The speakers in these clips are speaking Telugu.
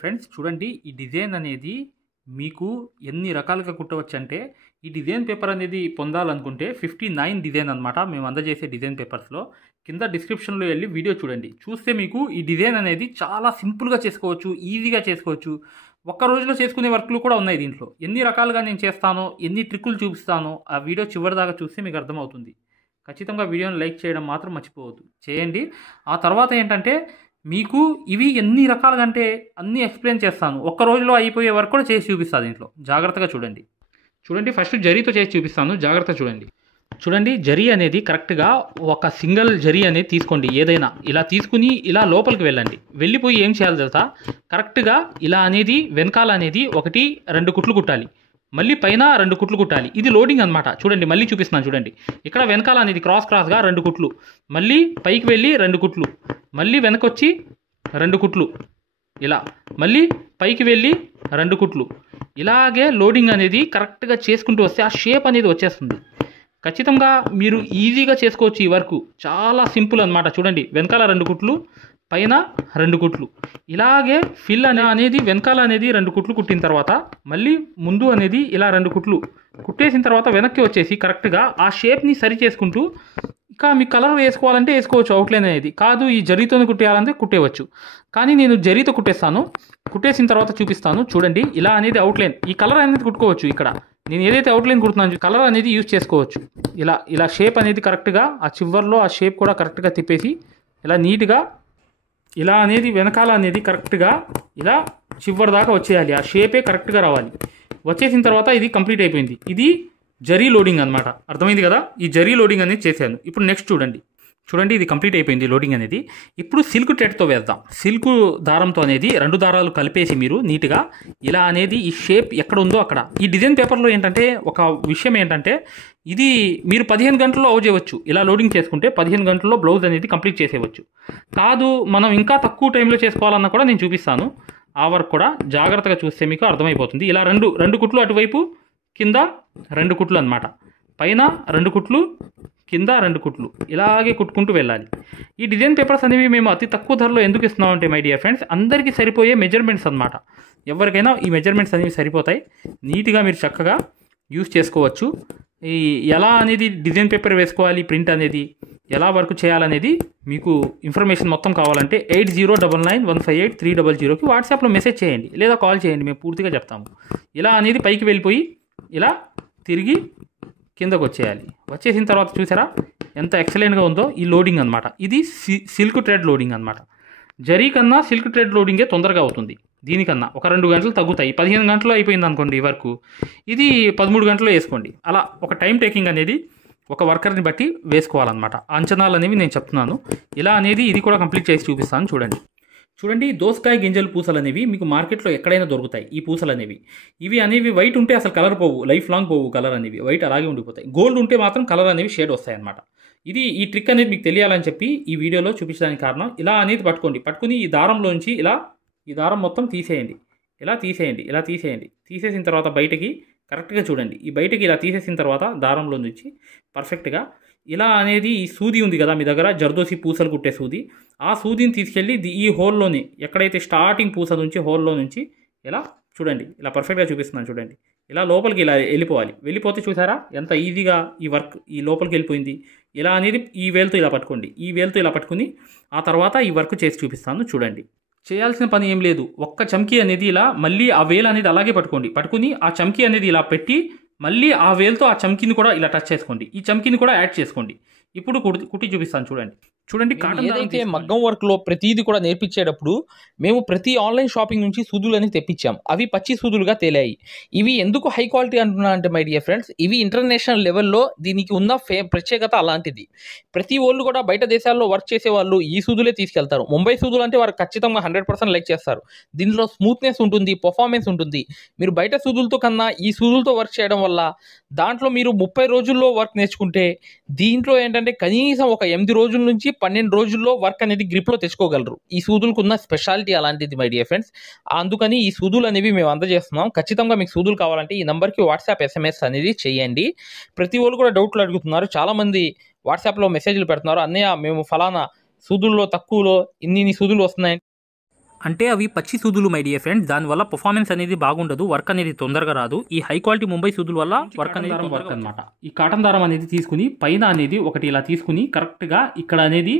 ఫ్రెండ్స్ చూడండి, ఈ డిజైన్ అనేది మీకు ఎన్ని రకాలుగా కుట్టవచ్చంటే, ఈ డిజైన్ పేపర్ అనేది పొందాలనుకుంటే 59 డిజైన్ అనమాట మేము అందజేసే డిజైన్ పేపర్స్లో. కింద డిస్క్రిప్షన్లో వెళ్ళి వీడియో చూడండి. చూస్తే మీకు ఈ డిజైన్ అనేది చాలా సింపుల్గా చేసుకోవచ్చు, ఈజీగా చేసుకోవచ్చు. ఒక్క రోజులో చేసుకునే వర్క్లు కూడా ఉన్నాయి దీంట్లో. ఎన్ని రకాలుగా నేను చేస్తానో, ఎన్ని ట్రిక్కులు చూపిస్తానో ఆ వీడియో చివరిదాకా చూస్తే మీకు అర్థమవుతుంది. ఖచ్చితంగా వీడియోని లైక్ చేయడం మాత్రం మర్చిపోవద్దు, చేయండి. ఆ తర్వాత ఏంటంటే, మీకు ఇవి ఎన్ని రకాలుగా అంటే అన్నీ ఎక్స్ప్లెయిన్ చేస్తాను. ఒక్క రోజులో అయిపోయే వరకు కూడా చేసి చూపిస్తాను దీంట్లో. జాగ్రత్తగా చూడండి. చూడండి, ఫస్ట్ జరీతో చేసి చూపిస్తాను, జాగ్రత్తగా చూడండి. చూడండి, జరీ అనేది కరెక్ట్గా ఒక సింగిల్ జరీ అనేది తీసుకోండి. ఏదైనా ఇలా తీసుకుని ఇలా లోపలికి వెళ్ళండి. వెళ్ళిపోయి ఏం చేయాలి తెలుసా, కరెక్ట్గా ఇలా అనేది వెనకాల అనేది 1-2 కుట్లు కుట్టాలి. మళ్ళీ పైన 2 కుట్లు కుట్టాలి. ఇది లోడింగ్ అనమాట. చూడండి, మళ్ళీ చూపిస్తున్నాను చూడండి. ఇక్కడ వెనకాల అనేది క్రాస్గా 2 కుట్లు, మళ్ళీ పైకి వెళ్ళి 2 కుట్లు, మళ్ళీ వెనకొచ్చి 2 కుట్లు, ఇలా మళ్ళీ పైకి వెళ్ళి 2 కుట్లు. ఇలాగే లోడింగ్ అనేది కరెక్ట్గా చేసుకుంటూ వస్తే ఆ షేప్ అనేది వచ్చేస్తుంది. ఖచ్చితంగా మీరు ఈజీగా చేసుకోవచ్చు ఈ వర్క్. చాలా సింపుల్ అనమాట. చూడండి, వెనకాల 2 కుట్లు, పైన 2 కుట్లు. ఇలాగే ఫిల్ అనేది వెనకాల అనేది 2 కుట్లు కుట్టిన తర్వాత మళ్ళీ ముందు అనేది ఇలా 2 కుట్లు కుట్టేసిన తర్వాత వెనక్కి వచ్చేసి కరెక్ట్గా ఆ షేప్ని సరి చేసుకుంటూ, ఇంకా మీ కలర్ వేసుకోవాలంటే వేసుకోవచ్చు. అవుట్లైన్ అనేది కాదు, ఈ జరీతోనే కుట్టేయాలంటే కుట్టేవచ్చు. కానీ నేను జరీతో కుట్టేస్తాను. కుట్టేసిన తర్వాత చూపిస్తాను. చూడండి, ఇలా అనేది అవుట్లైన్, ఈ కలర్ అనేది కుట్టుకోవచ్చు. ఇక్కడ నేను ఏదైతే అవుట్లైన్ కుడుతున్నాను కలర్ అనేది యూజ్ చేసుకోవచ్చు. ఇలా షేప్ అనేది కరెక్ట్గా ఆ చివర్లో ఆ షేప్ కూడా కరెక్ట్గా తిప్పేసి ఇలా నీట్గా ఇలా అనేది వెనకాల అనేది కరెక్ట్గా ఇలా చివరి దాకా వచ్చేయాలి. ఆ షేపే కరెక్ట్గా రావాలి. వచ్చేసిన తర్వాత ఇది కంప్లీట్ అయిపోయింది. ఇది జరీ లోడింగ్ అనమాట. అర్థమైంది కదా? ఈ జరీ లోడింగ్ అనేది చేశాను. ఇప్పుడు నెక్స్ట్ చూడండి, ఇది కంప్లీట్ అయిపోయింది లోడింగ్ అనేది. ఇప్పుడు సిల్క్ థ్రెడ్తో వేద్దాం. సిల్క్ దారంతో అనేది 2 దారాలు కలిపేసి మీరు నీట్గా ఇలా అనేది ఈ షేప్ ఎక్కడ ఉందో అక్కడ. ఈ డిజైన్ పేపర్లో ఏంటంటే ఒక విషయం ఏంటంటే, ఇది మీరు 15 గంటల్లో అవుట్ చేయవచ్చు. ఇలా లోడింగ్ చేసుకుంటే 15 గంటల్లో బ్లౌజ్ అనేది కంప్లీట్ చేసేయవచ్చు. కాదు, మనం ఇంకా తక్కువ టైంలో చేసుకోవాలన్నా కూడా నేను చూపిస్తాను. ఆ వర్క్ కూడా జాగ్రత్తగా చూస్తే మీకు అర్థమైపోతుంది. ఇలా రెండు కుట్లు అటువైపు, కింద 2 కుట్లు అనమాట. పైన 2 కుట్లు, కింద 2 కుట్లు, ఇలాగే కుట్టుకుంటూ వెళ్ళాలి. ఈ డిజైన్ పేపర్స్ అనేవి మేము అతి తక్కువ ధరలో ఎందుకు ఇస్తున్నామంటే మై డియర్ ఫ్రెండ్స్, అందరికీ సరిపోయే మెజర్మెంట్స్ అనమాట. ఎవరికైనా ఈ మెజర్మెంట్స్ అనేవి సరిపోతాయి. నీట్గా మీరు చక్కగా యూస్ చేసుకోవచ్చు. ఈ ఎలా అనేది డిజైన్ పేపర్ వేసుకోవాలి, ప్రింట్ అనేది ఎలా వర్క్ చేయాలనేది మీకు ఇన్ఫర్మేషన్ మొత్తం కావాలంటే 8099158300కి వాట్సాప్లో మెసేజ్ చేయండి, లేదా కాల్ చేయండి. మేము పూర్తిగా చెప్తాము. ఇలా అనేది పైకి వెళ్ళిపోయి ఇలా తిరిగి కిందకు వచ్చేయాలి. వచ్చేసిన తర్వాత చూసారా ఎంత ఎక్సలెంట్గా ఉందో ఈ లోడింగ్ అనమాట. ఇది సిల్క్ థ్రెడ్ లోడింగ్ అనమాట. జరీ కన్నా సిల్క్ థ్రెడ్ లోడింగే తొందరగా అవుతుంది. దీనికన్నా ఒక 2 గంటలు తగ్గుతాయి. 15 గంటలు అయిపోయింది అనుకోండి ఈ వర్క్, ఇది 13 గంటలు వేసుకోండి. అలా ఒక టైం టేకింగ్ అనేది ఒక వర్కర్ని బట్టి వేసుకోవాలన్నమాట. అంచనాలు అనేవి నేను చెప్తున్నాను. ఇలా అనేది ఇది కూడా కంప్లీట్ చేసి చూపిస్తాను. చూడండి, దోసకాయ గింజలు పూసలు అనేవి మీకు మార్కెట్లో ఎక్కడైనా దొరుకుతాయి. ఈ పూసలు అనేవి ఇవి అనేవి వైట్ ఉంటే అసలు కలర్ పోవు, లైఫ్ లాంగ్ పోవు. కలర్ అనేవి వైట్ అలాగే ఉండిపోతాయి. గోల్డ్ ఉంటే మాత్రం కలర్ అనేవి షేడ్ వస్తాయి అన్నమాట. ఈ ట్రిక్ అనేది మీకు తెలియాలని చెప్పి ఈ వీడియోలో చూపించడానికి కారణం. ఇలా అనేది పట్టుకుని ఈ దారంలోంచి ఈ దారం మొత్తం తీసేయండి. ఇలా తీసేయండి. తీసేసిన తర్వాత బయటకి కరెక్ట్గా చూడండి. ఈ బయటకి ఇలా తీసేసిన తర్వాత దారంలో నుంచి పర్ఫెక్ట్గా ఇలా అనేది ఈ సూది ఉంది కదా మీ దగ్గర, జర్దోసి పూసలు కుట్టే సూది, ఆ సూదిని తీసుకెళ్ళి ఈ హోల్లోని ఎక్కడైతే స్టార్టింగ్ పూస నుంచి హోల్లో నుంచి ఇలా చూడండి, ఇలా పర్ఫెక్ట్గా చూపిస్తున్నాను చూడండి. ఇలా లోపలికి ఇలా వెళ్ళిపోతే చూసారా ఎంత ఈజీగా ఈ వర్క్ ఈ లోపలికి వెళ్ళిపోయింది. ఇలా అనేది ఈ వేలుతో ఇలా పట్టుకోండి. ఈ వేలుతో ఇలా పట్టుకుని ఆ తర్వాత ఈ వర్క్ చేసి చూపిస్తాను చూడండి. చేయాల్సిన పని ఏం లేదు. ఒక్క చమ్కీ అనేది ఇలా మళ్ళీ ఆ వేలు అనేది అలాగే పట్టుకుని ఆ చమ్కీ అనేది ఇలా పెట్టి మళ్ళీ ఆ వేలుతో ఆ చమ్కీని కూడా ఇలా టచ్ చేసుకోండి. ఈ చమ్కీని కూడా యాడ్ చేసుకోండి. ఇప్పుడు కుట్టి చూపిస్తాను చూడండి. కాటన్ ఏదైతే మగ్గం వర్క్ లో ప్రతిదీ కూడా నేర్పించేటప్పుడు మేము ప్రతి ఆన్లైన్ షాపింగ్ నుంచి సూదులని తెప్పించాం. అవి పచ్చి సూదులుగా తేలాయి. ఇవి ఎందుకు హై క్వాలిటీ అంటున్నా అంటే మై డియర్ ఫ్రెండ్స్, ఇవి ఇంటర్నేషనల్ లెవెల్లో దీనికి ఉన్న ప్రత్యేకత అలాంటిది. ప్రతి వాళ్ళు కూడా బయట దేశాల్లో వర్క్ చేసే వాళ్ళు ఈ సూదులే తీసుకెళ్తారు. ముంబై సూదులు అంటే వారు ఖచ్చితంగా 100% లైక్ చేస్తారు. దీనిలో స్మూత్నెస్ ఉంటుంది, పర్ఫార్మెన్స్ ఉంటుంది. మీరు బయట సూదులతో కన్నా ఈ సూదులతో వర్క్ చేయడం వల్ల దాంట్లో మీరు 30 రోజుల్లో వర్క్ నేర్చుకుంటే, దీంట్లో ఏంటంటే కనీసం ఒక 8 రోజుల నుంచి 12 రోజుల్లో వర్క్ అనేది గ్రిప్లో తెచ్చుకోగలరు. ఈ సూదులకు ఉన్న స్పెషాలిటీ అలాంటిది మై డియర్ ఫ్రెండ్స్. అందుకని ఈ సూదులు అనేవి మేము అందజేస్తున్నాం. ఖచ్చితంగా మీకు సూదులు కావాలంటే ఈ నెంబర్కి వాట్సాప్ SMS అనేది చేయండి. ప్రతి వాళ్ళు కూడా డౌట్లు అడుగుతున్నారు. చాలామంది వాట్సాప్లో మెసేజ్లు పెడుతున్నారు, అన్నయ్య మేము ఫలానా సూదుల్లో తక్కువలో ఇన్ని సూదులు వస్తున్నాయి. అంటే అవి పచ్చి సూదులు మై డియర్ ఫ్రెండ్స్. దానివల్ల పర్ఫార్మెన్స్ అనేది బాగుండదు, వర్క్ అనేది తొందరగా రాదు. ఈ హై క్వాలిటీ ముంబై సూదుల వల్ల వర్క్ అనేది వర్క్ అనమాట. ఈ కాటన్ దారం అనేది తీసుకుని పైన అనేది ఒకటి ఇలా తీసుకుని కరెక్ట్గా ఇక్కడ అనేది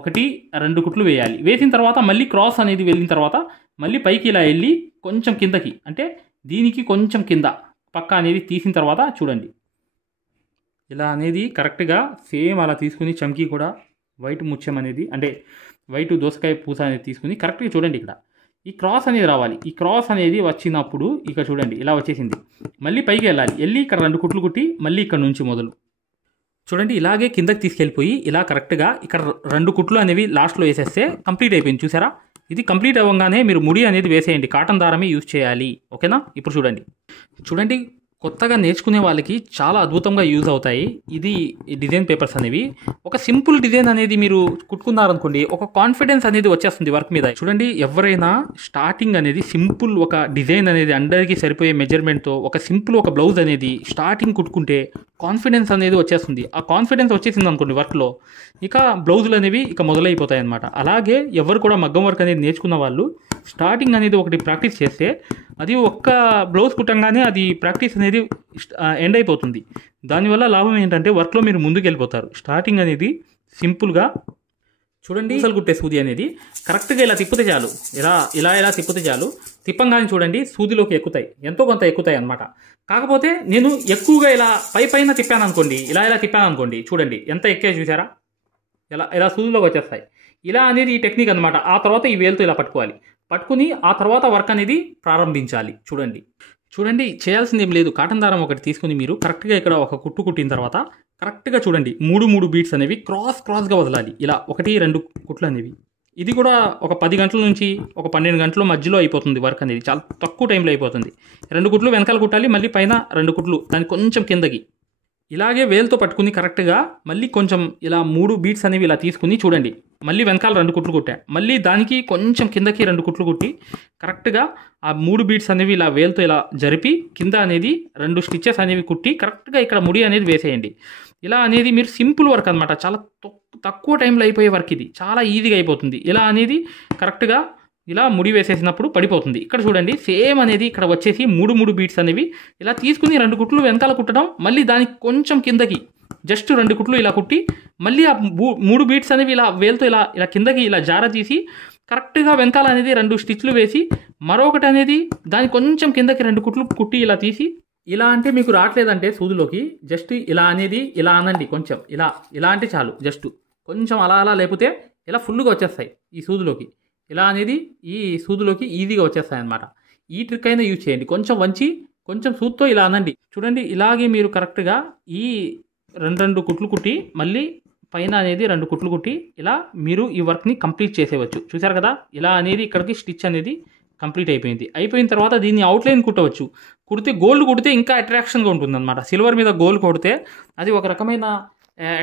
1-2 కుట్లు వేయాలి. వేసిన తర్వాత మళ్ళీ క్రాస్ అనేది వెళ్ళిన తర్వాత మళ్ళీ పైకి ఇలా వెళ్ళి కొంచెం కిందకి, అంటే దీనికి కొంచెం కింద పక్క అనేది తీసిన తర్వాత చూడండి ఇలా అనేది కరెక్ట్గా సేమ్ అలా తీసుకుని చమ్కీ కూడా వైట్ ముత్యం అనేది, అంటే వైట్ దోసకాయ పూస అనేది తీసుకుని కరెక్ట్గా చూడండి ఇక్కడ ఈ క్రాస్ అనేది రావాలి. ఈ క్రాస్ అనేది వచ్చినప్పుడు ఇక్కడ చూడండి ఇలా వచ్చేసింది. మళ్ళీ పైకి వెళ్ళాలి, వెళ్ళి ఇక్కడ 2 కుట్లు కుట్టి మళ్ళీ ఇక్కడ నుంచి మొదలు చూడండి ఇలాగే కిందకి తీసుకెళ్ళిపోయి ఇలా కరెక్ట్గా ఇక్కడ 2 కుట్లు అనేవి లాస్ట్లో వేసేస్తే కంప్లీట్ అయిపోయింది. చూసారా, ఇది కంప్లీట్ అవ్వగానే మీరు ముడి అనేది వేసేయండి. కాటన్ దారమే యూజ్ చేయాలి, ఓకేనా. ఇప్పుడు చూడండి కొత్తగా నేర్చుకునే వాళ్ళకి చాలా అద్భుతంగా యూజ్ అవుతాయి ఇది డిజైన్ పేపర్స్ అనేవి. ఒక సింపుల్ డిజైన్ అనేది మీరు కుట్టుకున్నారనుకోండి, ఒక కాన్ఫిడెన్స్ అనేది వచ్చేస్తుంది వర్క్ మీద. చూడండి ఎవరైనా స్టార్టింగ్ అనేది సింపుల్ ఒక డిజైన్ అనేది అందరికీ సరిపోయే మెజర్మెంట్తో ఒక బ్లౌజ్ అనేది స్టార్టింగ్ కుట్టుకుంటే కాన్ఫిడెన్స్ అనేది వచ్చేస్తుంది. ఆ కాన్ఫిడెన్స్ వచ్చేసింది అనుకోండి వర్క్లో, ఇక బ్లౌజులు అనేవి ఇక మొదలైపోతాయి అన్నమాట. అలాగే ఎవరు కూడా మగ్గం వర్క్ అనేది నేర్చుకున్న వాళ్ళు స్టార్టింగ్ అనేది ఒకటి ప్రాక్టీస్ చేస్తే అది ఒక్క బ్లౌజ్ కుట్టంగానే అది ప్రాక్టీస్ అనేది ఎండ్ అయిపోతుంది. దానివల్ల లాభం ఏంటంటే వర్క్లో మీరు ముందుకు వెళ్ళిపోతారు. స్టార్టింగ్ అనేది సింపుల్గా చూడండి అసలు కుట్టే సూది అనేది కరెక్ట్గా ఇలా తిప్పితే చాలు, ఇలా తిప్పితే చాలు. తిప్పంగానే చూడండి సూదిలోకి ఎక్కుతాయి, ఎంతో కొంత ఎక్కుతాయి అనమాట. కాకపోతే నేను ఎక్కువగా ఇలా పైన తిప్పాను అనుకోండి, ఇలా తిప్పాను అనుకోండి, చూడండి ఎంత ఎక్కే చూసారా, ఇలా సూదిలోకి వచ్చేస్తాయి. ఇలా అనేది ఈ టెక్నిక్ అనమాట. ఆ తర్వాత ఈ వేలుతో ఇలా పట్టుకుని ఆ తర్వాత వర్క్ అనేది ప్రారంభించాలి. చూడండి చేయాల్సింది ఏం లేదు. కాటన్ దారం ఒకటి తీసుకుని మీరు కరెక్ట్గా ఇక్కడ ఒక కుట్టు కుట్టిన తర్వాత కరెక్ట్గా చూడండి 3 బీట్స్ అనేవి క్రాస్గా వదలాలి. ఇలా 1-2 కుట్లు అనేవి. ఇది కూడా ఒక 10 గంటల నుంచి ఒక 12 గంటల మధ్యలో అయిపోతుంది వర్క్ అనేది, చాలా తక్కువ టైంలో అయిపోతుంది. 2 కుట్లు వెనకాల కుట్టాలి, మళ్ళీ పైన 2 కుట్లు దాని కొంచెం కిందకి. ఇలాగే వేలుతో పట్టుకుని కరెక్ట్గా మళ్ళీ కొంచెం ఇలా 3 బీట్స్ అనేవి ఇలా తీసుకుని చూడండి మళ్ళీ వెనకాల 2 కుట్లు కుట్టా, మళ్ళీ దానికి కొంచెం కిందకి 2 కుట్లు కుట్టి కరెక్ట్గా ఆ 3 బీట్స్ అనేవి ఇలా వేలుతో ఇలా జరిపి కింద అనేది 2 స్టిచెస్ అనేవి కుట్టి కరెక్ట్గా ఇక్కడ ముడి అనేది వేసేయండి. ఇలా అనేది మీరు సింపుల్ వర్క్ అనమాట, చాలా తక్కువ టైంలో అయిపోయే వర్క్ ఇది, చాలా ఈజీగా అయిపోతుంది. ఇలా అనేది కరెక్ట్గా ఇలా ముడి వేసేసినప్పుడు పడిపోతుంది. ఇక్కడ చూడండి సేమ్ అనేది ఇక్కడ వచ్చేసి 3 బీట్స్ అనేవి ఇలా తీసుకుని 2 కుట్లు వెనకాల కుట్టడం, మళ్ళీ దానికి కొంచెం కిందకి జస్ట్ 2 కుట్లు ఇలా కుట్టి మళ్ళీ ఆ 3 బీట్స్ అనేవి ఇలా వేలుతో ఇలా కిందకి ఇలా జార తీసి కరెక్ట్గా వెనకాల అనేది 2 స్టిచ్లు వేసి మరొకటి అనేది దాని కొంచెం కిందకి 2 కుట్లు కుట్టి ఇలా తీసి, ఇలా అంటే మీకు రావట్లేదంటే సూదిలోకి జస్ట్ ఇలా అనేది ఇలా అనండి, కొంచెం ఇలా అంటే చాలు, జస్ట్ కొంచెం అలా లేకపోతే ఇలా ఫుల్గా వచ్చేస్తాయి ఈ సూదిలోకి. ఇలా అనేది ఈ సూదిలోకి ఈజీగా వచ్చేస్తాయి అన్నమాట. ఈ ట్రిక్ అయినా యూజ్ చేయండి. కొంచెం వంచి కొంచెం సూదితో ఇలా అనండి. చూడండి ఇలాగే మీరు కరెక్ట్గా ఈ 2 కుట్లు కుట్టి మళ్ళీ పైన అనేది 2 కుట్లు కుట్టి ఇలా మీరు ఈ వర్క్ని కంప్లీట్ చేసేవచ్చు. చూసారు కదా, ఇలా అనేది ఇక్కడికి స్టిచ్ అనేది కంప్లీట్ అయిపోయింది. అయిపోయిన తర్వాత దీన్ని అవుట్లైన్ కుట్టవచ్చు. కుడితే గోల్డ్ కుడితే ఇంకా అట్రాక్షన్గా ఉంటుంది అనమాట. సిల్వర్ మీద గోల్డ్ కొడితే అది ఒక రకమైన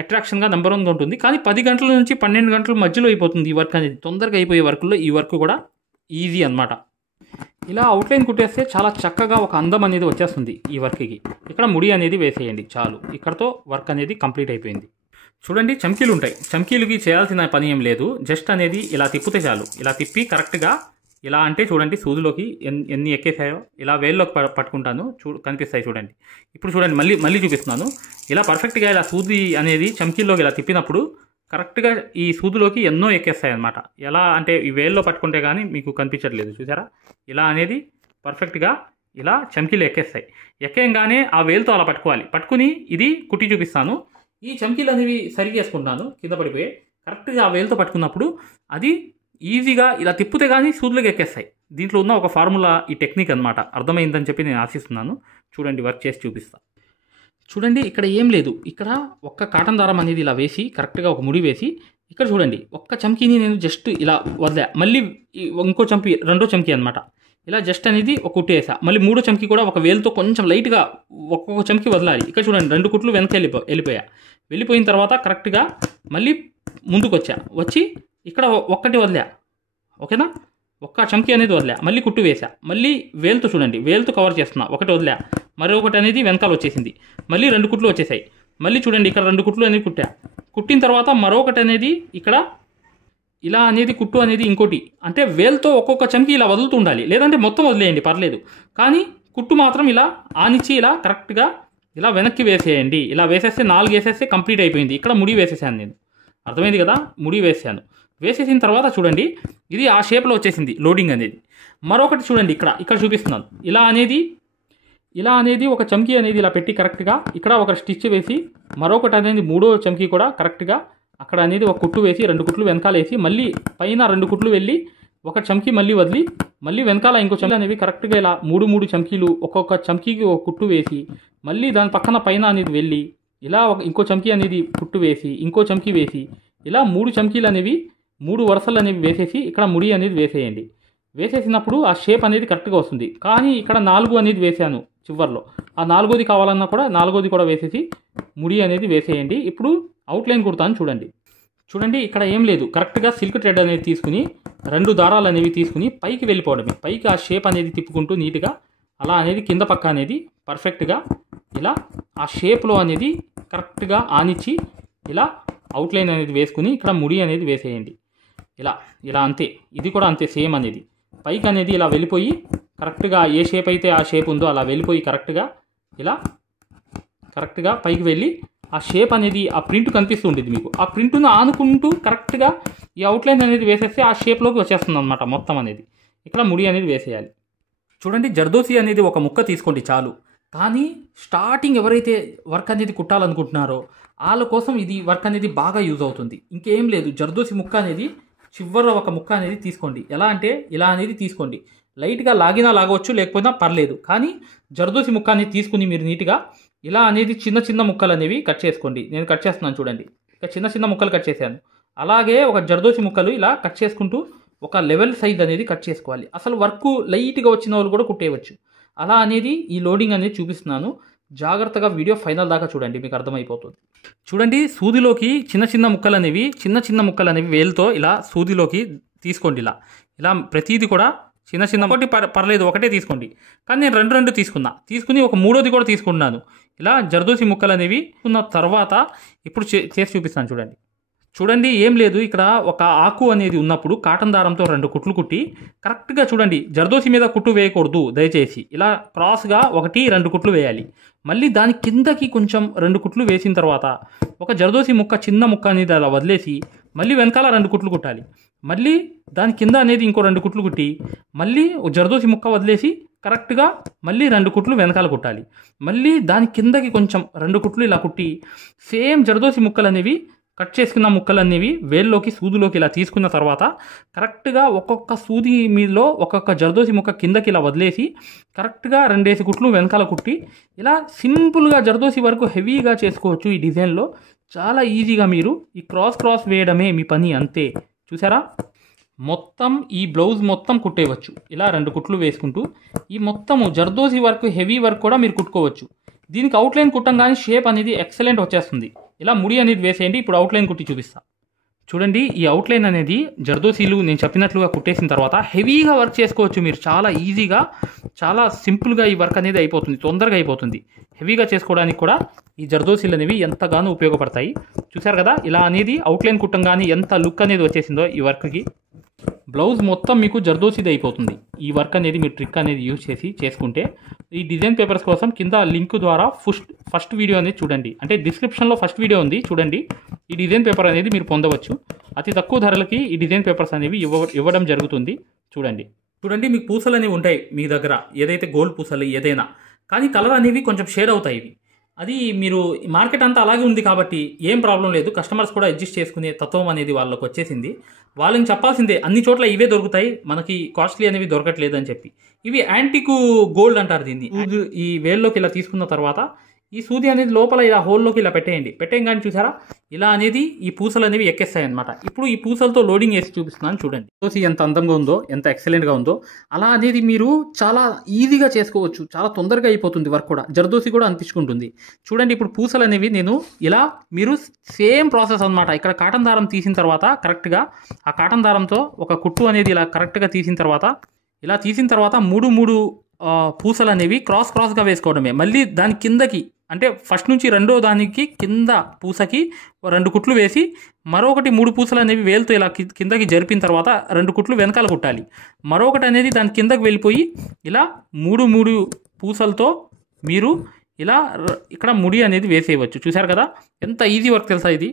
అట్రాక్షన్గా నెంబర్ 1గా ఉంటుంది. కానీ 10 గంటల నుంచి 12 గంటల మధ్యలో అయిపోతుంది ఈ వర్క్ అనేది. తొందరగా అయిపోయే వర్క్లో ఈ వర్క్ కూడా ఈజీ అనమాట. ఇలా అవుట్లైన్ కుట్టేస్తే చాలా చక్కగా ఒక అందం అనేది వచ్చేస్తుంది ఈ వర్క్కి. ఇక్కడ ముడి అనేది వేసేయండి చాలు, ఇక్కడతో వర్క్ అనేది కంప్లీట్ అయిపోయింది. చూడండి చమ్కీలు ఉంటాయి, చమ్కీలుకి చేయాల్సిన పని ఏం లేదు, జస్ట్ అనేది ఇలా తిప్పితే చాలు. ఇలా తిప్పి కరెక్ట్గా ఇలా అంటే చూడండి సూదిలోకి ఎన్ని ఎక్కేసాయో ఇలా వేల్లోకి పట్టుకుంటాను, కనిపిస్తాయి చూడండి. ఇప్పుడు చూడండి మళ్ళీ చూపిస్తున్నాను. ఇలా పర్ఫెక్ట్గా ఇలా సూది అనేది చమ్కీల్లోకి ఇలా తిప్పినప్పుడు కరెక్ట్గా ఈ సూదిలోకి ఎన్నో ఎక్కేస్తాయి అన్నమాట. ఎలా అంటే ఈ వేల్లో పట్టుకుంటే కానీ మీకు కనిపించట్లేదు, చూసారా. ఇలా అనేది పర్ఫెక్ట్గా ఇలా చమ్కీలు ఎక్కేస్తాయి. ఎక్కేయంగానే ఆ వేలుతో అలా పట్టుకుని ఇది కుట్టి చూపిస్తాను. ఈ చమ్కీలు అనేవి సరిగ్గా వేసుకుంటాను, కింద పడిపోయి కరెక్ట్గా ఆ వేలుతో పట్టుకున్నప్పుడు అది ఈజీగా ఇలా తిప్పితే కానీ సూదులోకి ఎక్కేస్తాయి. దీంట్లో ఉన్న ఒక ఫార్ములా ఈ టెక్నిక్ అనమాట. అర్థమైందని చెప్పి నేను ఆశిస్తున్నాను. చూడండి వర్క్ చేసి చూపిస్తాను. చూడండి ఇక్కడ ఏం లేదు, ఇక్కడ ఒక్క కాటన్ దారం అనేది ఇలా వేసి కరెక్ట్గా ఒక ముడి వేసి ఇక్కడ చూడండి ఒక్క చమ్కీని నేను జస్ట్ ఇలా వదిలా, మళ్ళీ ఇంకో చమ్కీ 2వ చమ్కీ అనమాట ఇలా జస్ట్ అనేది ఒక కుట్టు వేసా, మళ్ళీ 3వ చమ్కీ కూడా ఒక వేలుతో కొంచెం లైట్గా ఒక్కొక్క చమ్కీ వదలాలి. ఇక్కడ చూడండి 2 కుట్లు వెనక వెళ్ళిపోయిన తర్వాత కరెక్ట్గా మళ్ళీ ముందుకు వచ్చి ఇక్కడ ఒక్కటి వదిలా, ఓకేనా. ఒక్క చమ్కీ అనేది వదిలా, మళ్ళీ కుట్టు వేసా, మళ్ళీ వేలుతో చూడండి వేలుతో కవర్ చేస్తున్నా, ఒకటి వదిలా, మరొకటి అనేది వెనకాల వచ్చేసింది, మళ్ళీ 2 కుట్లు వచ్చేసాయి. మళ్ళీ చూడండి ఇక్కడ 2 కుట్లు అనేది కుట్టిన తర్వాత మరొకటి అనేది ఇక్కడ ఇలా అనేది కుట్టు అనేది ఇంకోటి, అంటే వేలుతో ఒక్కొక్క చమ్కి ఇలా వదులుతూ ఉండాలి, లేదంటే మొత్తం వదిలేయండి పర్లేదు. కానీ కుట్టు మాత్రం ఇలా ఆనిచ్చి ఇలా కరెక్ట్గా ఇలా వెనక్కి వేసేయండి. ఇలా వేసేస్తే 4 వేసేస్తే కంప్లీట్ అయిపోయింది. ఇక్కడ ముడి వేసేసాను నేను, అర్థమైంది కదా, ముడి వేసాను. వేసేసిన తర్వాత చూడండి ఇది ఆ షేప్లో వచ్చేసింది లోడింగ్ అనేది. మరొకటి చూడండి ఇక్కడ చూపిస్తున్నాను. ఇలా అనేది ఒక చమ్కీ అనేది ఇలా పెట్టి కరెక్ట్గా ఇక్కడ ఒక స్టిచ్ వేసి, మరొకటి అనేది 3వ చమ్కీ కూడా కరెక్ట్గా అక్కడ అనేది ఒక కుట్టు వేసి 2 కుట్లు వెనకాల వేసి, మళ్ళీ పైన 2 కుట్లు వెళ్ళి ఒక చమ్కీ మళ్ళీ వదిలి, మళ్ళీ వెనకాల ఇంకో చమ్కీ అనేవి కరెక్ట్గా ఇలా 3 చమ్కీలు ఒక్కొక్క చమ్కీకి ఒక కుట్టు వేసి, మళ్ళీ దాని పక్కన పైన అనేది వెళ్ళి ఇలా ఇంకో చమ్కీ అనేది కుట్టు వేసి, ఇంకో చమ్కీ వేసి, ఇలా 3 చమ్కీలు అనేవి 3 వరుసలు అనేవి వేసేసి ఇక్కడ ముడి అనేది వేసేయండి. వేసేసినప్పుడు ఆ షేప్ అనేది కరెక్ట్గా వస్తుంది. కానీ ఇక్కడ 4 అనేది వేసాను చివర్లో, ఆ 4వది కావాలన్నా కూడా 4వది కూడా వేసేసి ముడి అనేది వేసేయండి. ఇప్పుడు అవుట్లైన్ కుడతాను చూడండి. ఇక్కడ ఏం లేదు, కరెక్ట్గా సిల్క్ థ్రెడ్ అనేది తీసుకుని 2 దారాలు అనేవి తీసుకుని పైకి వెళ్ళిపోవడమే. పైకి ఆ షేప్ అనేది తిప్పుకుంటూ నీట్గా అలా అనేది కింద పక్క అనేది పర్ఫెక్ట్గా ఇలా ఆ షేప్లో అనేది కరెక్ట్గా ఆనిచ్చి ఇలా అవుట్లైన్ అనేది వేసుకుని ఇక్కడ ముడి అనేది వేసేయండి. ఇలా అంతే. ఇది కూడా అంతే సేమ్ అనేది పైకి అనేది ఇలా వెళ్ళిపోయి కరెక్ట్గా ఏ షేప్ అయితే ఆ షేప్ ఉందో అలా వెళ్ళిపోయి కరెక్ట్గా పైకి వెళ్ళి ఆ షేప్ అనేది ఆ ప్రింట్ కనిపిస్తుంటుంది మీకు. ఆ ప్రింట్ను ఆనుకుంటూ కరెక్ట్గా ఈ అవుట్లైన్ అనేది వేసేస్తే ఆ షేప్లోకి వచ్చేస్తుంది అనమాట మొత్తం అనేది. ఇక్కడ ముడి అనేది వేసేయాలి. చూడండి జర్దోసి అనేది ఒక ముక్క తీసుకోండి చాలు. కానీ స్టార్టింగ్ ఎవరైతే వర్క్ అనేది కుట్టాలనుకుంటున్నారో వాళ్ళ కోసం ఇది వర్క్ అనేది బాగా యూజ్ అవుతుంది. ఇంకేం లేదు, జర్దోసి ముక్క అనేది చివర ఒక ముక్క అనేది తీసుకోండి. ఎలా అంటే ఇలా అనేది తీసుకోండి, లైట్గా లాగవచ్చు లేకపోయినా పర్లేదు. కానీ జర్దోసి ముక్క అనేది తీసుకుని మీరు నీట్గా ఇలా అనేది చిన్న ముక్కలు అనేవి కట్ చేసుకోండి. నేను కట్ చేస్తున్నాను చూడండి, ఇక చిన్న ముక్కలు కట్ చేశాను. అలాగే ఒక జర్దోసి ముక్కలు ఇలా కట్ చేసుకుంటూ ఒక లెవెల్ సైజ్ అనేది కట్ చేసుకోవాలి. అసలు వర్క్ లైట్గా వచ్చిన వాళ్ళు కూడా కుట్టేయవచ్చు. అలా అనేది ఈ లోడింగ్ అనేది చూపిస్తున్నాను. జాగ్రత్తగా వీడియో ఫైనల్ దాకా చూడండి, మీకు అర్థమైపోతుంది. చూడండి సూదిలోకి చిన్న ముక్కలు అనేవి వేలుతో ఇలా సూదిలోకి తీసుకోండి. ఇలా ప్రతిదీ కూడా చిన్న ఒకటి పర్లేదు ఒకటే తీసుకోండి. కానీ నేను 2 తీసుకుని ఒక 3వది కూడా తీసుకున్నాను. ఇలా జర్దోసి ముక్కలు అనేవి ఉన్న తర్వాత ఇప్పుడు చేసి చూపిస్తాను చూడండి. ఏం లేదు, ఇక్కడ ఒక ఆకు అనేది ఉన్నప్పుడు కాటన్ దారంతో 2 కుట్లు కుట్టి కరెక్ట్గా చూడండి, జర్దోసి మీద కుట్టు వేయకూడదు దయచేసి. ఇలా క్రాస్గా 1-2 కుట్లు వేయాలి. మళ్ళీ దాని కిందకి కొంచెం 2 కుట్లు వేసిన తర్వాత ఒక జర్దోసి ముక్క చిన్న ముక్క అనేది అలా వదిలేసి మళ్ళీ వెనకాల 2 కుట్లు కుట్టాలి. మళ్ళీ దాని కింద అనేది ఇంకో 2 కుట్లు కుట్టి మళ్ళీ జర్దోసి ముక్క వదిలేసి కరెక్ట్గా మళ్ళీ 2 కుట్లు వెనకాల కుట్టాలి. మళ్ళీ దాని కిందకి కొంచెం 2 కుట్లు ఇలా కుట్టి సేమ్ జర్దోసి ముక్కలు అనేవి కట్ చేసుకున్న ముక్కలు అనేవి వేల్లోకి సూదిలోకి ఇలా తీసుకున్న తర్వాత కరెక్ట్గా ఒక్కొక్క సూది మీదలో ఒక్కొక్క జర్దోసి ముక్క కిందకి ఇలా వదిలేసి కరెక్ట్గా 2 కుట్లు వెనకాల కుట్టి ఇలా సింపుల్గా జర్దోసి వరకు హెవీగా చేసుకోవచ్చు. ఈ డిజైన్లో చాలా ఈజీగా మీరు ఈ క్రాస్ వేయడమే మీ పని, అంతే. చూసారా, మొత్తం ఈ బ్లౌజ్ మొత్తం కుట్టేయవచ్చు. ఇలా 2 కుట్లు వేసుకుంటూ ఈ మొత్తము జర్దోసి వర్క్ హెవీ వర్క్ కూడా మీరు కుట్టుకోవచ్చు. దీనికి అవుట్లైన్ కుట్టంగానే షేప్ అనేది ఎక్సలెంట్ వచ్చేస్తుంది. ఇలా ముడి అనేది వేసేయండి. ఇప్పుడు అవుట్లైన్ కుట్టి చూపిస్తా చూడండి. ఈ అవుట్లైన్ అనేది జర్దోసీలు నేను చెప్పినట్లుగా కుట్టేసిన తర్వాత హెవీగా వర్క్ చేసుకోవచ్చు మీరు. చాలా ఈజీగా చాలా సింపుల్గా ఈ వర్క్ అనేది అయిపోతుంది, తొందరగా అయిపోతుంది. హెవీగా చేసుకోవడానికి కూడా ఈ జర్దోసీలు అనేవి ఎంతగానో ఉపయోగపడతాయి. చూసారు కదా, ఇలా అనేది అవుట్లైన్ కుట్టంగానే ఎంత లుక్ అనేది వచ్చేసిందో ఈ వర్క్కి. బ్లౌజ్ మొత్తం మీకు జర్దోసీది అయిపోతుంది. ఈ వర్క్ అనేది మీరు ట్రిక్ అనేది యూజ్ చేసి చేసుకుంటే ఈ డిజైన్ పేపర్స్ కోసం కింద లింక్ ద్వారా ఫస్ట్ వీడియో అనేది చూడండి, అంటే డిస్క్రిప్షన్లో ఫస్ట్ వీడియో ఉంది చూడండి. ఈ డిజైన్ పేపర్ అనేది మీరు పొందవచ్చు. అతి తక్కువ ధరలకి ఈ డిజైన్ పేపర్స్ అనేవి ఇవ్వడం జరుగుతుంది. చూడండి మీకు పూసలు అనేవి ఉంటాయి మీ దగ్గర, ఏదైతే గోల్డ్ పూసలు ఏదైనా, కానీ కలర్ అనేవి కొంచెం షేడ్ అవుతాయి. అది మీరు మార్కెట్ అంతా అలాగే ఉంది కాబట్టి ఏం ప్రాబ్లం లేదు. కస్టమర్స్ కూడా అడ్జస్ట్ చేసుకునే తత్వం అనేది వాళ్ళకి వచ్చేసింది. వాళ్ళని చెప్పాల్సిందే అన్ని చోట్ల ఇవే దొరుకుతాయి, మనకి కాస్ట్లీ అనేవి దొరకట్లేదు అని చెప్పి. ఇవి యాంటిక్ గోల్డ్ అంటారు దీన్ని. ఈ వేల్లోకి ఇలా తీసుకున్న తర్వాత ఈ సూది అనేది లోపల ఇలా హోల్లోకి ఇలా పెట్టేయంగానే చూసారా, ఇలా అనేది ఈ పూసలు అనేవి ఎక్కేస్తాయి అనమాట. ఇప్పుడు ఈ పూసలతో లోడింగ్ వేసి చూపిస్తున్నాను చూడండి. జర్దోసి ఎంత అందంగా ఉందో, ఎంత ఎక్సలెంట్గా ఉందో, అలా అనేది మీరు చాలా ఈజీగా చేసుకోవచ్చు. చాలా తొందరగా అయిపోతుంది వర్క్ కూడా, జర్దోసి కూడా అనిపించుకుంటుంది. చూడండి ఇప్పుడు పూసలు అనేవి నేను ఇలా మీరు సేమ్ ప్రాసెస్ అనమాట. ఇక్కడ కాటన్ దారం తీసిన తర్వాత కరెక్ట్గా ఆ కాటన్ దారంతో ఒక కుట్టు అనేది ఇలా కరెక్ట్గా తీసిన తర్వాత 3 పూసలు అనేవి క్రాస్గా వేసుకోవడమే. మళ్ళీ దాని కిందకి అంటే ఫస్ట్ నుంచి రెండో దానికి కింద పూసకి 2 కుట్లు వేసి మరొకటి 3 పూసలు అనేవి వేలుతో ఇలా కిందకి జరిపిన తర్వాత 2 కుట్లు వెనకాల కుట్టాలి. మరొకటి అనేది దాని కిందకి వెళ్ళిపోయి ఇలా 3 పూసలతో మీరు ఇలా ఇక్కడ ముడి అనేది వేసేయవచ్చు. చూశారు కదా ఎంత ఈజీ వర్క్ తెలుసా ఇది.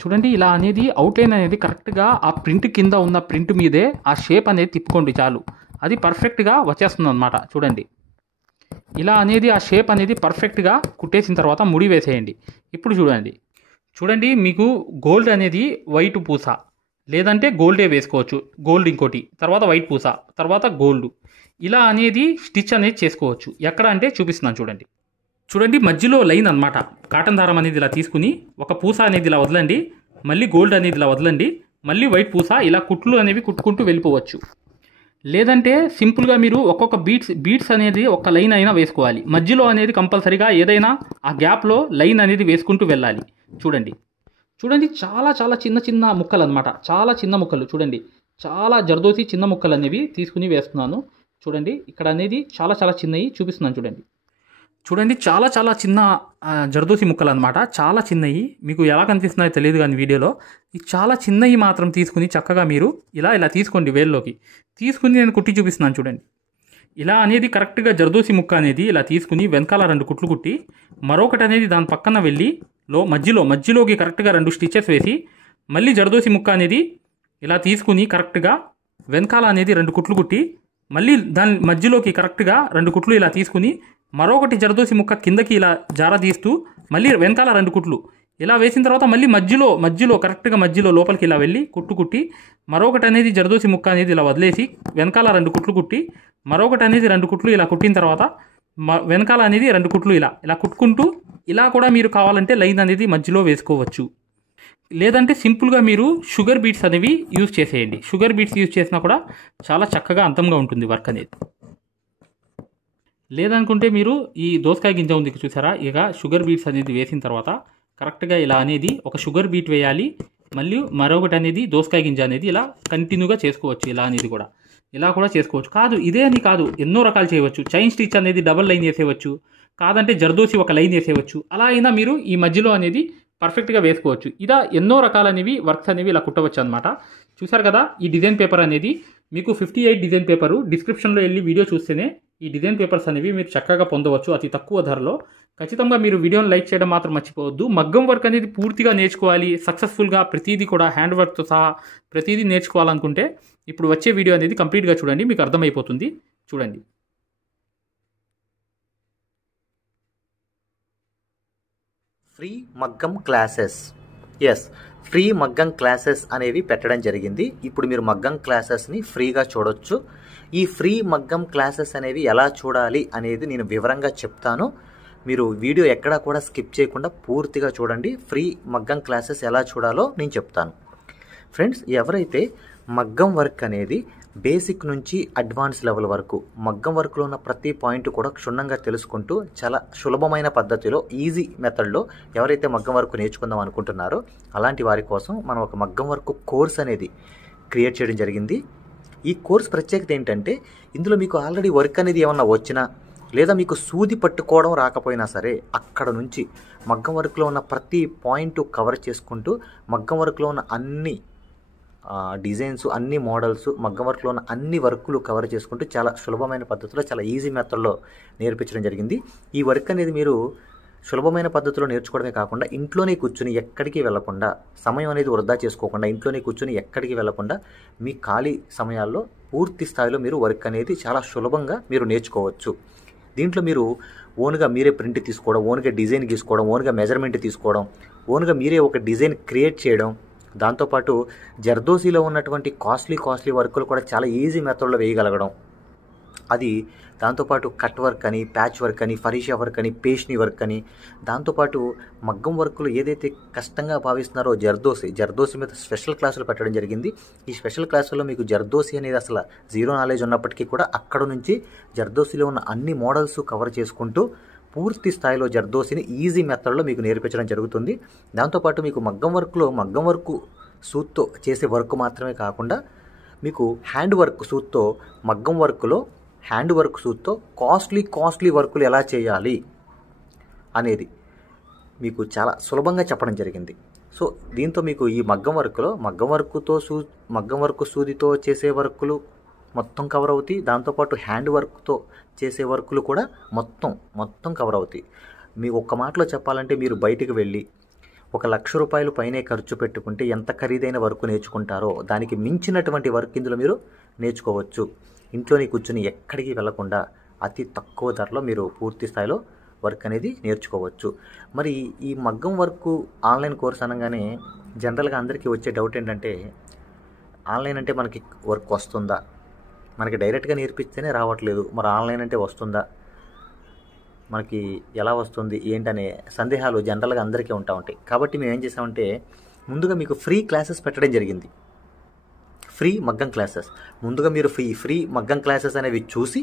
చూడండి ఇలా అనేది అవుట్లైన్ అనేది కరెక్ట్గా ఆ ప్రింట్ కింద ఉన్న ప్రింట్ మీదే ఆ షేప్ అనేది తిప్పుకోండి చాలు, అది పర్ఫెక్ట్గా వచ్చేస్తుంది అనమాట. చూడండి ఇలా అనేది ఆ షేప్ అనేది పర్ఫెక్ట్గా కుట్టేసిన తర్వాత ముడి వేసేయండి. ఇప్పుడు చూడండి మీకు గోల్డ్ అనేది వైట్ పూస లేదంటే గోల్డే వేసుకోవచ్చు, గోల్డ్ ఇంకోటి, తర్వాత వైట్ పూస, తర్వాత గోల్డ్, ఇలా అనేది స్టిచ్ అనేది చేసుకోవచ్చు. ఎక్కడ అంటే చూపిస్తున్నాను చూడండి మధ్యలో లైన్ అనమాట. కాటన్ దారం అనేది ఇలా తీసుకుని ఒక పూస అనేది ఇలా వదలండి, మళ్ళీ గోల్డ్ అనేది ఇలా వదలండి, మళ్ళీ వైట్ పూస, ఇలా కుట్లు అనేవి కుట్టుకుంటూ వెళ్ళిపోవచ్చు. లేదంటే సింపుల్గా మీరు ఒక్కొక్క బీట్స్ అనేది ఒక లైన్ అయినా వేసుకోవాలి. మధ్యలో అనేది కంపల్సరీగా ఏదైనా ఆ గ్యాప్లో లైన్ అనేది వేసుకుంటూ వెళ్ళాలి. చూడండి చాలా చాలా చిన్న ముక్కలు అనమాట, చాలా చిన్న ముక్కలు. చూడండి చాలా జర్దోసి చిన్న ముక్కలు అనేవి తీసుకుని వేస్తున్నాను. చూడండి ఇక్కడ అనేది చాలా చాలా చిన్నవి చూపిస్తున్నాను. చూడండి చాలా చాలా చిన్న జర్దోసి ముక్కలు అనమాట, చాలా చిన్నవి. మీకు ఎలా కనిపిస్తున్నాయో తెలియదు కానీ వీడియోలో ఈ చాలా చిన్నవి మాత్రం తీసుకుని చక్కగా మీరు ఇలా తీసుకోండి, వేల్లోకి తీసుకుని నేను కుట్టి చూపిస్తున్నాను. చూడండి ఇలా అనేది కరెక్ట్గా జర్దోసి ముక్క అనేది ఇలా తీసుకుని వెనకాల 2 కుట్లు కుట్టి మరొకటి అనేది దాని పక్కన వెళ్ళి మధ్యలోకి కరెక్ట్గా 2 స్టిచెస్ వేసి మళ్ళీ జర్దోసి ముక్క అనేది ఇలా తీసుకుని కరెక్ట్గా వెనకాల అనేది 2 కుట్లు కుట్టి మళ్ళీ దాని మధ్యలోకి కరెక్ట్గా 2 కుట్లు ఇలా తీసుకుని మరొకటి జర్దోసి ముక్క కిందకి ఇలా జార తీస్తూ మళ్ళీ వెనకాల 2 కుట్లు ఇలా వేసిన తర్వాత మళ్ళీ మధ్యలో కరెక్ట్గా మధ్యలో లోపలికి ఇలా వెళ్ళి కుట్టి మరొకటి అనేది జర్దోసి ముక్క అనేది ఇలా వదిలేసి వెనకాల 2 కుట్లు కుట్టి మరొకటి అనేది 2 కుట్లు ఇలా కుట్టిన తర్వాత వెనకాల అనేది 2 కుట్లు ఇలా కుట్టుకుంటూ ఇలా కూడా మీరు కావాలంటే లైన్ అనేది మధ్యలో వేసుకోవచ్చు. లేదంటే సింపుల్గా మీరు షుగర్ బీట్స్ అనేవి యూజ్ చేసేయండి. షుగర్ బీట్స్ యూజ్ చేసినా కూడా చాలా చక్కగా అందంగా ఉంటుంది వర్క్ అనేది. లేదనుకుంటే మీరు ఈ దోసకాయ గింజ ఉంది చూసారా, ఇక షుగర్ బీట్స్ అనేది వేసిన తర్వాత కరెక్ట్గా ఇలా అనేది ఒక షుగర్ బీట్ వేయాలి, మళ్ళీ మరొకటి అనేది దోసకాయ గింజ అనేది ఇలా కంటిన్యూగా చేసుకోవచ్చు. ఇలా కూడా చేసుకోవచ్చు. ఇదే అని కాదు, ఎన్నో రకాలు చేయవచ్చు. చైన్ స్టిచ్ అనేది డబల్ లైన్ వేసేవచ్చు, కాదంటే జర్దోసి ఒక లైన్ వేసేవచ్చు. అలా అయినా మీరు ఈ మధ్యలో అనేది పర్ఫెక్ట్గా వేసుకోవచ్చు. ఇలా ఎన్నో రకాలనేవి వర్క్స్ అనేవి ఇలా కుట్టవచ్చు అనమాట. చూసారు కదా ఈ డిజైన్ పేపర్ అనేది మీకు 58 డిజైన్ పేపరు డిస్క్రిప్షన్లో వెళ్ళి వీడియో చూస్తేనే ఈ డిజైన్ పేపర్స్ అనేవి మీరు చక్కగా పొందవచ్చు అతి తక్కువ ధరలో. ఖచ్చితంగా మీరు వీడియోని లైక్ చేయడం మాత్రం మర్చిపోవద్దు. మగ్గం వర్క్ అనేది పూర్తిగా నేర్చుకోవాలి సక్సెస్ఫుల్గా, ప్రతిదీ కూడా హ్యాండ్ వర్క్తో సహా ప్రతిదీ నేర్చుకోవాలనుకుంటే ఇప్పుడు వచ్చే వీడియో అనేది కంప్లీట్గా చూడండి, మీకు అర్థమైపోతుంది. చూడండి ఫ్రీ మగ్గం క్లాసెస్, ఫ్రీ మగ్గం క్లాసెస్ అనేవి పెట్టడం జరిగింది. ఇప్పుడు మీరు మగ్గం క్లాసెస్ని ఫ్రీగా చూడొచ్చు. ఈ ఫ్రీ మగ్గం క్లాసెస్ అనేవి ఎలా చూడాలి అనేది నేను వివరంగా చెప్తాను. మీరు వీడియో ఎక్కడా కూడా స్కిప్ చేయకుండా పూర్తిగా చూడండి. ఫ్రీ మగ్గం క్లాసెస్ ఎలా చూడాలో నేను చెప్తాను. ఫ్రెండ్స్, ఎవరైతే మగ్గం వర్క్ అనేది బేసిక్ నుంచి అడ్వాన్స్ లెవెల్ వరకు మగ్గం వర్క్లో ఉన్న ప్రతి పాయింట్ కూడా క్షుణ్ణంగా తెలుసుకుంటూ చాలా సులభమైన పద్ధతిలో ఈజీ మెథడ్లో ఎవరైతే మగ్గం వర్క్ నేర్చుకుందాం అనుకుంటున్నారో అలాంటి వారి కోసం మనం ఒక మగ్గం వర్క్ కోర్స్ అనేది క్రియేట్ చేయడం జరిగింది. ఈ కోర్స్ ప్రత్యేకత ఏంటంటే ఇందులో మీకు ఆల్రెడీ వర్క్ అనేది ఏమన్నా వచ్చినా లేదా మీకు సూది పట్టుకోవడం రాకపోయినా సరే అక్కడ నుంచి మగ్గం వర్క్లో ఉన్న ప్రతి పాయింట్ కవర్ చేసుకుంటూ మగ్గం వర్క్లో ఉన్న అన్ని డిజైన్స్, అన్ని మోడల్స్, మగ్గం వర్క్లో ఉన్న అన్ని వర్కులు కవర్ చేసుకుంటూ చాలా సులభమైన పద్ధతిలో చాలా ఈజీ మెథడ్లో నేర్పించడం జరిగింది. ఈ వర్క్ అనేది మీరు సులభమైన పద్ధతిలో నేర్చుకోవడమే కాకుండా ఇంట్లోనే కూర్చుని ఎక్కడికి వెళ్లకుండా, సమయం అనేది వృధా చేసుకోకుండా ఇంట్లోనే కూర్చుని ఎక్కడికి వెళ్లకుండా మీ ఖాళీ సమయాల్లో పూర్తి స్థాయిలో మీరు వర్క్ అనేది చాలా సులభంగా మీరు నేర్చుకోవచ్చు. దీంట్లో మీరు ఓన్గా మీరే ప్రింట్ తీసుకోవడం, ఓన్గా డిజైన్ గీసుకోవడం, ఓన్గా మెజర్మెంట్ తీసుకోవడం, ఓన్గా మీరే ఒక డిజైన్ క్రియేట్ చేయడం, దాంతోపాటు జర్దోసీలో ఉన్నటువంటి కాస్ట్లీ వర్కులు కూడా చాలా ఈజీ మెథడ్లో వేయగలగడం, అది దాంతోపాటు కట్ వర్క్ అని, ప్యాచ్ వర్క్ అని, ఫరీషా వర్క్ అని, పేష్ని వర్క్ అని, దాంతోపాటు మగ్గం వర్కులు ఏదైతే కష్టంగా భావిస్తున్నారో జర్దోసి మీద స్పెషల్ క్లాసులు పెట్టడం జరిగింది. ఈ స్పెషల్ క్లాసుల్లో మీకు జర్దోసి అనేది అసలు జీరో నాలెడ్జ్ ఉన్నప్పటికీ కూడా అక్కడ నుంచి జర్దోసిలో ఉన్న అన్ని మోడల్స్ కవర్ చేసుకుంటూ పూర్తి స్థాయిలో జర్దోసిని ఈజీ మెథడ్లో మీకు నేర్పించడం జరుగుతుంది. దాంతోపాటు మీకు మగ్గం వర్క్ సూత్తో చేసే వర్క్ మాత్రమే కాకుండా మీకు హ్యాండ్ వర్క్ సూత్తో, మగ్గం వర్క్లో హ్యాండ్ వర్క్ సూత్తో కాస్ట్లీ వర్కులు ఎలా చేయాలి అనేది మీకు చాలా సులభంగా చెప్పడం జరిగింది. సో దీంతో మీకు ఈ మగ్గం వర్క్లో మగ్గం వర్క్ సూదితో చేసే వర్కులు మొత్తం కవర్ అవుతాయి. దాంతోపాటు హ్యాండ్ వర్క్తో చేసే వర్కులు కూడా మొత్తం కవర్ అవుతాయి. మీకు ఒక్క మాటలో చెప్పాలంటే మీరు బయటికి వెళ్ళి 1,00,000 రూపాయలు పైనే ఖర్చు పెట్టుకుంటే ఎంత ఖరీదైన వర్క్ నేర్చుకుంటారో దానికి మించినటువంటి వర్క్ ఇందులో మీరు నేర్చుకోవచ్చు. ఇంట్లోనే కూర్చుని ఎక్కడికి వెళ్లకుండా అతి తక్కువ ధరలో మీరు పూర్తి స్థాయిలో వర్క్ అనేది నేర్చుకోవచ్చు. మరి ఈ మగ్గం వర్క్ ఆన్లైన్ కోర్స్ అనగానే జనరల్గా అందరికీ వచ్చే డౌట్ ఏంటంటే, ఆన్లైన్ అంటే మనకి వర్క్ వస్తుందా, మనకి డైరెక్ట్గా నేర్పిస్తేనే రావట్లేదు, మరి ఆన్లైన్ అంటే వస్తుందా, మనకి ఎలా వస్తుంది ఏంటనే సందేహాలు జనరల్గా అందరికీ ఉంటాయి. కాబట్టి మేము ఏం చేసామంటే ముందుగా మీకు ఫ్రీ క్లాసెస్ పెట్టడం జరిగింది. ఫ్రీ మగ్గం క్లాసెస్ ముందుగా మీరు ఫ్రీ మగ్గం క్లాసెస్ అనేవి చూసి,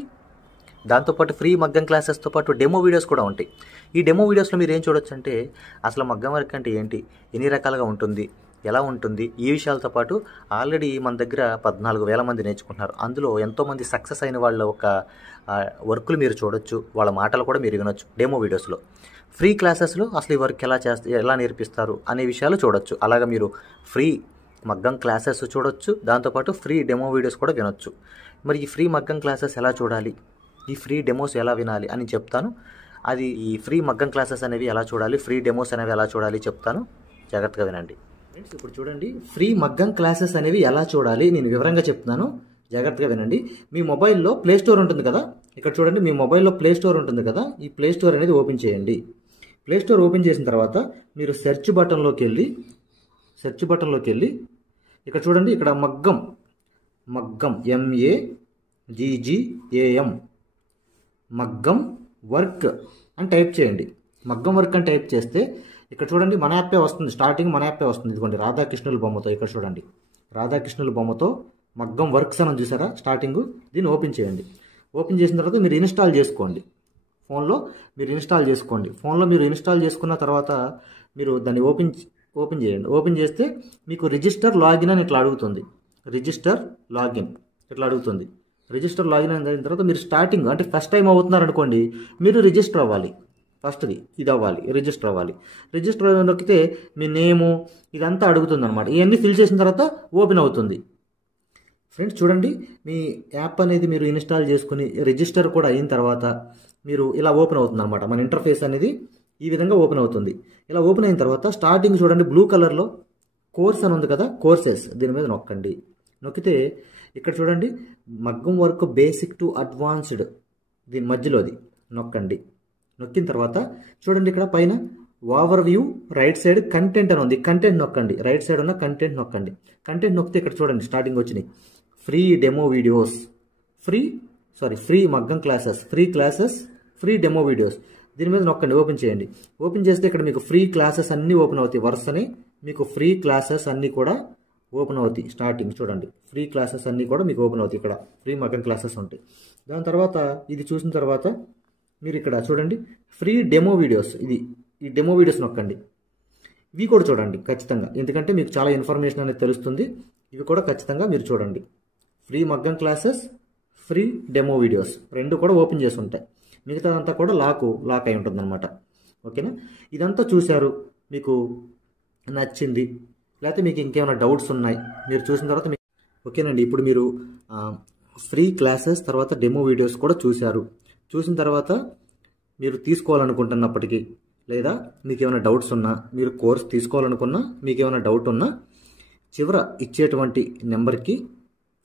దాంతోపాటు ఫ్రీ మగ్గం క్లాసెస్తో పాటు డెమో వీడియోస్ కూడా ఉంటాయి. ఈ డెమో వీడియోస్లో మీరు ఏం చూడొచ్చు అంటే అసలు మగ్గం వర్క్ అంటే ఏంటి, ఎన్ని రకాలుగా ఉంటుంది, ఎలా ఉంటుంది, ఈ విషయాలతో పాటు ఆల్రెడీ మన దగ్గర 14,000 మంది నేర్చుకుంటున్నారు. అందులో ఎంతోమంది సక్సెస్ అయిన వాళ్ళ ఒక వర్కులు మీరు చూడొచ్చు, వాళ్ళ మాటలు కూడా మీరు వినొచ్చు డెమో వీడియోస్లో. ఫ్రీ క్లాసెస్లో అసలు ఈ వర్క్ ఎలా నేర్పిస్తారు అనే విషయాలు చూడొచ్చు. అలాగా మీరు ఫ్రీ మగ్గం క్లాసెస్ చూడొచ్చు, దాంతోపాటు ఫ్రీ డెమో వీడియోస్ కూడా వినొచ్చు. మరి ఈ ఫ్రీ మగ్గం క్లాసెస్ ఎలా చూడాలి, ఈ ఫ్రీ డెమోస్ ఎలా వినాలి అని చెప్తాను. అది ఈ ఫ్రీ మగ్గం క్లాసెస్ అనేవి ఎలా చూడాలి, ఫ్రీ డెమోస్ అనేవి ఎలా చూడాలి చెప్తాను, జాగ్రత్తగా వినండి. ఫ్రెండ్స్ ఇప్పుడు చూడండి, ఫ్రీ మగ్గం క్లాసెస్ అనేవి ఎలా చూడాలి నేను వివరంగా చెప్తున్నాను, జాగ్రత్తగా వినండి. మీ మొబైల్లో ప్లే స్టోర్ ఉంటుంది కదా, ఇక్కడ చూడండి మీ మొబైల్లో ప్లే స్టోర్ ఉంటుంది కదా, ఈ ప్లే స్టోర్ అనేది ఓపెన్ చేయండి. ప్లే స్టోర్ ఓపెన్ చేసిన తర్వాత మీరు సెర్చ్ బటన్లోకి వెళ్ళి ఇక్కడ చూడండి, ఇక్కడ మగ్గం MAGGAM మగ్గం వర్క్ అని టైప్ చేయండి. మగ్గం వర్క్ అని టైప్ చేస్తే ఇక్కడ చూడండి మన యాప్పే వస్తుంది, స్టార్టింగ్ మన యాప్పే వస్తుంది. ఇదిగోండి రాధాకృష్ణుల బొమ్మతో, ఇక్కడ చూడండి రాధాకృష్ణుల బొమ్మతో మగ్గం వర్క్స్ అని చూసారా స్టార్టింగ్, దీన్ని ఓపెన్ చేయండి. ఓపెన్ చేసిన తర్వాత మీరు ఇన్స్టాల్ చేసుకోండి. ఫోన్లో మీరు ఇన్స్టాల్ చేసుకున్న తర్వాత మీరు దాన్ని ఓపెన్ చేయండి. ఓపెన్ చేస్తే మీకు రిజిస్టర్ లాగిన్ అని ఇట్లా అడుగుతుంది. రిజిస్టర్ లాగిన్ అయిన తర్వాత మీరు స్టార్టింగ్ అంటే ఫస్ట్ టైం అవుతున్నారు అనుకోండి, మీరు రిజిస్టర్ అవ్వాలి. ఫస్ట్ది ఇది అవ్వాలి, రిజిస్టర్ అవ్వాలి. రిజిస్టర్ నొక్కితే మీ నేము ఇదంతా అడుగుతుంది అనమాట. ఇవన్నీ ఫిల్ చేసిన తర్వాత ఓపెన్ అవుతుంది. ఫ్రెండ్స్ చూడండి, మీ యాప్ అనేది మీరు ఇన్స్టాల్ చేసుకుని రిజిస్టర్ కూడా అయిన తర్వాత మీరు ఇలా ఓపెన్ అవుతుంది అనమాట. మన ఇంటర్ఫేస్ అనేది ఈ విధంగా ఓపెన్ అవుతుంది. ఇలా ఓపెన్ అయిన తర్వాత స్టార్టింగ్ చూడండి బ్లూ కలర్లో కోర్స్ అని ఉంది కదా, కోర్సెస్ దీని మీద నొక్కండి. నొక్కితే ఇక్కడ చూడండి మగ్గం వర్క్ బేసిక్ టు అడ్వాన్స్డ్ దీని మధ్యలోది నొక్కండి. నొక్కిన తర్వాత చూడండి ఇక్కడ పైన over view right side content అని ఉంది, కంటెంట్ నొక్కండి. రైట్ సైడ్ ఉన్న కంటెంట్ నొక్కండి. కంటెంట్ నొక్కితే ఇక్కడ చూడండి స్టార్టింగ్ వచ్చినాయి ఫ్రీ డెమో వీడియోస్, ఫ్రీ మగ్గం క్లాసెస్, ఫ్రీ డెమో వీడియోస్. దీని మీద నొక్కండి, ఓపెన్ చేయండి. ఓపెన్ చేస్తే ఇక్కడ మీకు ఫ్రీ క్లాసెస్ అన్నీ ఓపెన్ అవుతాయి. వరుసనే మీకు ఫ్రీ క్లాసెస్ అన్నీ కూడా ఓపెన్ అవుతాయి. స్టార్టింగ్ చూడండి ఫ్రీ క్లాసెస్ అన్నీ కూడా మీకు ఓపెన్ అవుతాయి. ఇక్కడ ఫ్రీ మగ్గం క్లాసెస్ ఉంటాయి. దాని తర్వాత ఇది చూసిన తర్వాత మీరు ఇక్కడ చూడండి ఫ్రీ డెమో వీడియోస్, ఈ డెమో వీడియోస్ నొక్కండి. ఇవి కూడా చూడండి ఖచ్చితంగా, ఎందుకంటే మీకు చాలా ఇన్ఫర్మేషన్ అనేది తెలుస్తుంది. ఇవి కూడా ఖచ్చితంగా మీరు చూడండి. ఫ్రీ మగ్గం క్లాసెస్, ఫ్రీ డెమో వీడియోస్ రెండు కూడా ఓపెన్ చేసి ఉంటాయి. మిగతాదంతా కూడా లాక్ అయి ఉంటుంది అనమాట. ఓకేనా, ఇదంతా చూశారు, మీకు నచ్చింది, లేకపోతే మీకు ఇంకేమైనా డౌట్స్ ఉన్నాయి మీరు చూసిన తర్వాత ఓకేనండి. ఇప్పుడు మీరు ఫ్రీ క్లాసెస్ తర్వాత డెమో వీడియోస్ కూడా చూసిన తర్వాత మీరు తీసుకోవాలనుకుంటున్నప్పటికీ, లేదా మీకు ఏమైనా డౌట్స్ ఉన్నా, మీరు కోర్స్ తీసుకోవాలనుకున్నా, మీకు ఏమైనా డౌట్ ఉన్నా చివర ఇచ్చేటువంటి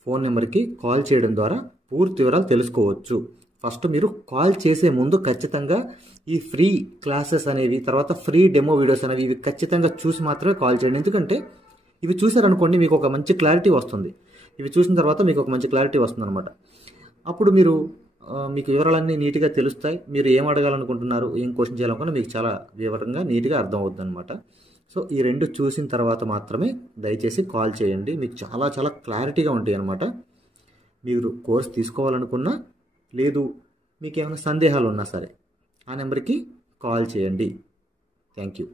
ఫోన్ నెంబర్కి కాల్ చేయడం ద్వారా పూర్తి వివరాలు తెలుసుకోవచ్చు. ఫస్ట్ మీరు కాల్ చేసే ముందు ఖచ్చితంగా ఈ ఫ్రీ క్లాసెస్ అనేవి, తర్వాత ఫ్రీ డెమో వీడియోస్ అనేవి ఇవి ఖచ్చితంగా చూసి మాత్రమే కాల్ చేయండి. ఎందుకంటే ఇవి చూసారనుకోండి మీకు ఒక మంచి క్లారిటీ వస్తుంది. ఇవి చూసిన తర్వాత మీకు ఒక మంచి క్లారిటీ వస్తుంది అనమాట. అప్పుడు మీకు వివరాలన్నీ నీట్గా తెలుస్తాయి. మీరు ఏం అడగాలనుకుంటున్నారు, ఏం క్వశ్చన్ చేయాలనుకున్నా మీకు చాలా వివరంగా నీట్గా అర్థం అవుతుంది అనమాట. సో ఈ రెండు చూసిన తర్వాత మాత్రమే దయచేసి కాల్ చేయండి. మీకు చాలా చాలా క్లారిటీగా ఉంటాయి అన్నమాట. మీరు కోర్స్ తీసుకోవాలనుకున్నా, లేదు మీకు ఏమైనా సందేహాలు ఉన్నా సరే ఆ నెంబర్కి కాల్ చేయండి. Thank you.